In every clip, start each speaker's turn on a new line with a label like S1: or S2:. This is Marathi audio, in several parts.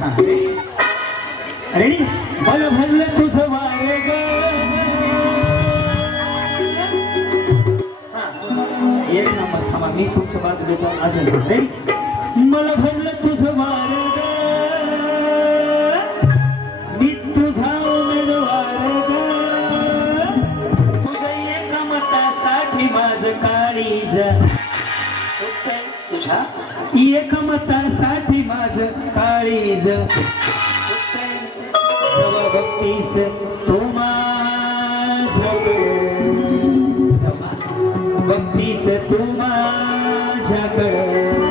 S1: हा रेडी? मला भरलं तुझं वारे ग. हा. एक नंबर थांबा मी तुमच्या बाजू अजून रेडी मला भरलं तुझं वारे ग. मी तुझा उमेदवार ग. तुझ्या एका मतासाठी माझं काळीज. उत्तर तुझ्या एका मतासाठी आज काळीज उत्तर जवळ बघतीस तू माझ्याकडे जवळ तू माझ्याकडे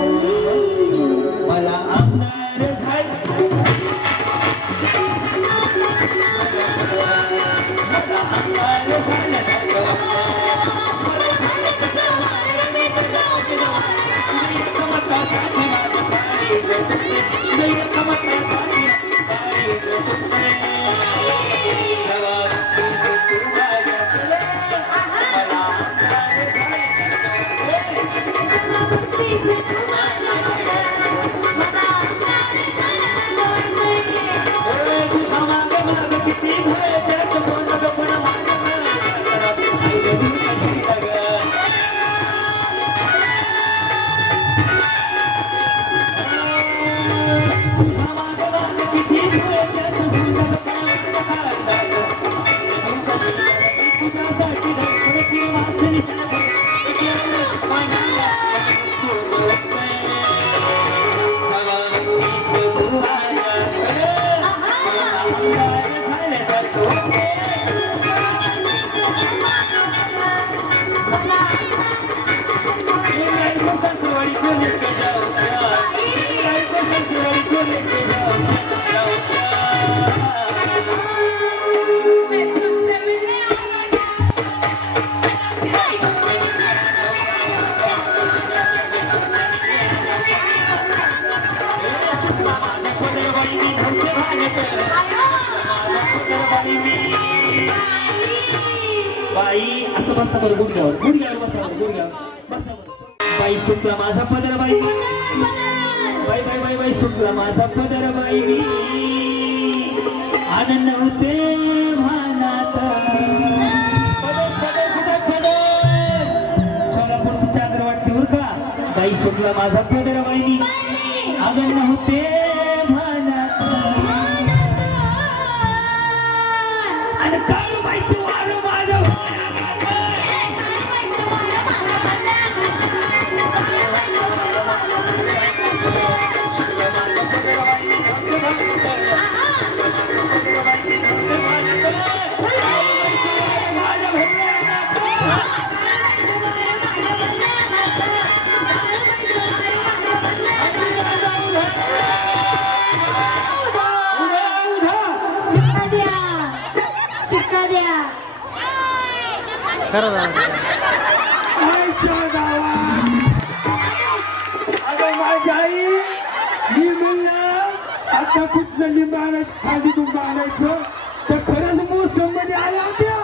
S1: काळीज तुझं बरं गुडघ्यावर गुडघ्यावर बसा बरं गुडघ्यावर बसा बरं बाई सुटला माझा पदर बाई. बाई बाई बाई बाई सुटला माझा पदर बाई. आनंद होते मानात. सोलापूरची चादर वाटते बरं का बाई सुटला माझा पदर बाई. आनंद होते
S2: खरं झालं.
S1: अगं माझी आई मी म्हणलं आता कुठलं लिंब आणायचं आणायचं तर खरंच मोसममध्ये आल्या होत्या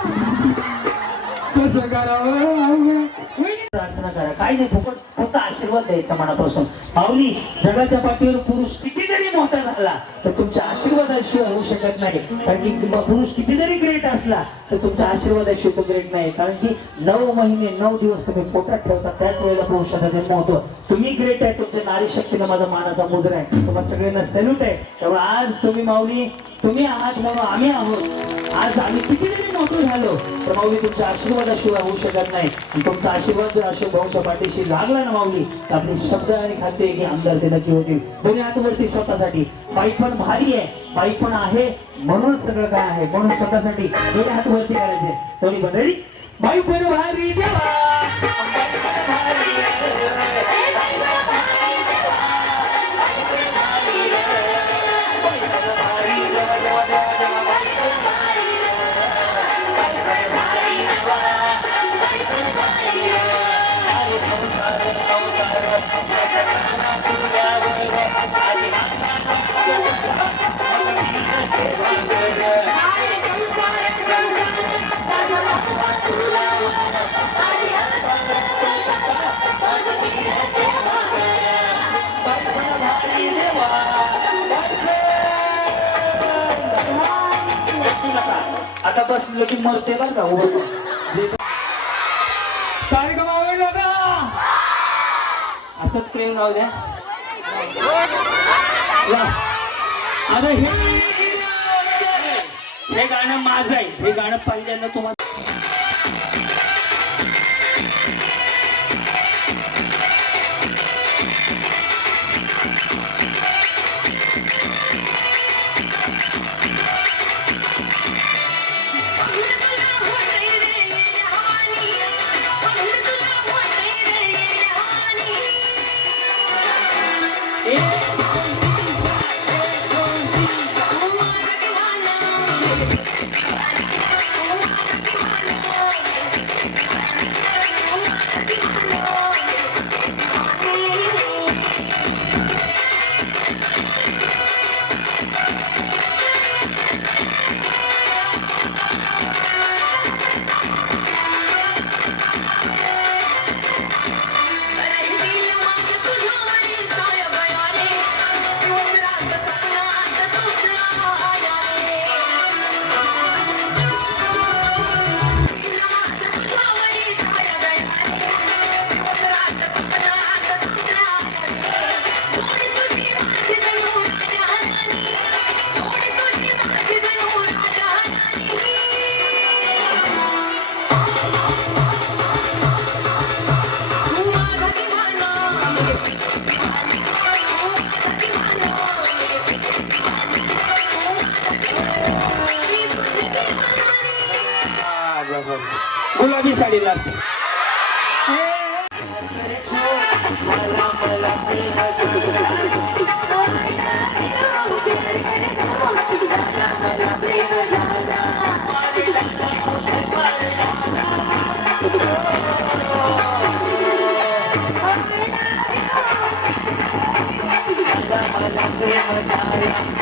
S1: कसं करावं. प्रार्थना करा. काही नाही फुकट फक्त आशीर्वाद द्यायचा मनापासून. माऊली जगाच्या पाठीवर पुरुष किती जरी मोठा झाला तर तुमच्या आशीर्वादाशिवाय होऊ शकत नाही. कारण की पुरुष किती जरी ग्रेट असला तर तुमच्या आशीर्वादाशिवाय तो ग्रेट नाही. कारण की नऊ महिने नऊ दिवस तुम्ही पोटात ठेवता त्याच वेळेला पुरुषाचा जन्म होतो. तुम्ही ग्रेट आहे तुमच्या नारी शक्तीला माझा मानाचा मुद्रा आहे. तुम्हाला सगळ्यांना सॅल्यूट आहे. त्यामुळे आज तुम्ही माऊली तुम्ही आहात म्हणून आम्ही आहोत. आज आम्ही किती जरी मोठं झालो. तर माऊली तुमच्या आशीर्वादाशिवाय होऊ शकत नाही. आणि तुमचा आशीर्वाद जर अशोक भाऊच्या पाठीशी लागला ना माऊली तर आपली शब्द आणि खाते की आमदार देण्याची होती दोन्ही हातवरती स्वतःसाठी. बाई पण भारी आहे. बाई पण आहे. म्हणूनच सगळं काय आहे? म्हणून स्वतःसाठी दोन्ही हातवरती करायचे. दोन्ही पण रेडी बाई पण भारी देवा. आता बस लगेच मरते बर का हो कार्यक्रम दादा असंच प्रेम राहू द्या. अरे हे गाणं माझं आहे. हे गाणं पहिल्यांदा तुम्हाला साडी लास्ट इकीला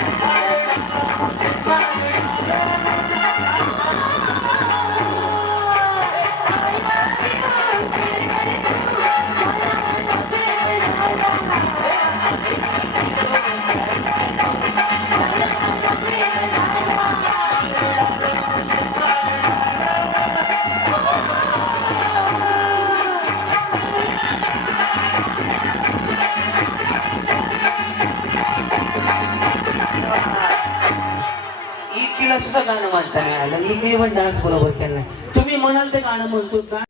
S1: काय? नाही पण डान्स बरोबर केला तुम्ही म्हणाल ते गाणं म्हणतो का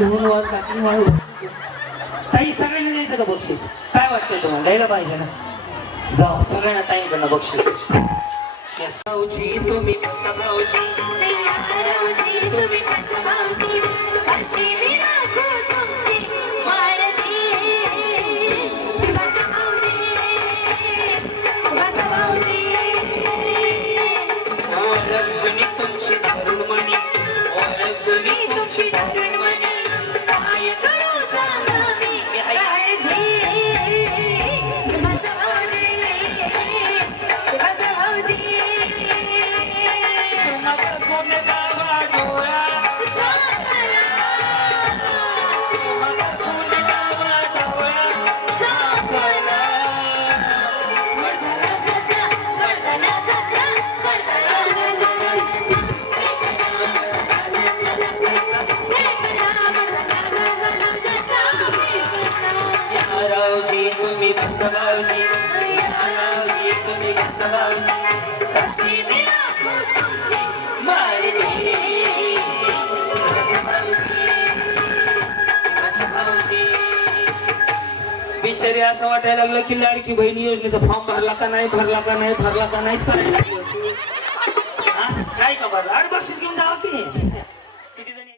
S1: वाळू घातली धुवून वाळ सगळ्यांनी द्यायचं का बक्षीस. काय वाटतंय तुम्हाला? द्यायला पाहिजे ना? जाऊ सगळ्यांना टाइम करणं बक्षीस. भाऊजी तुम्ही कसा भाऊजी
S2: तुम्ही कसं
S1: असं वाटायला लागलं की लाडकी बहिणी योजनेचा फॉर्म भरला का नाही भरला का नाही भरला का नाही करायला होती. हा? काय का बरं अरे बक्षीस घेऊन जावं की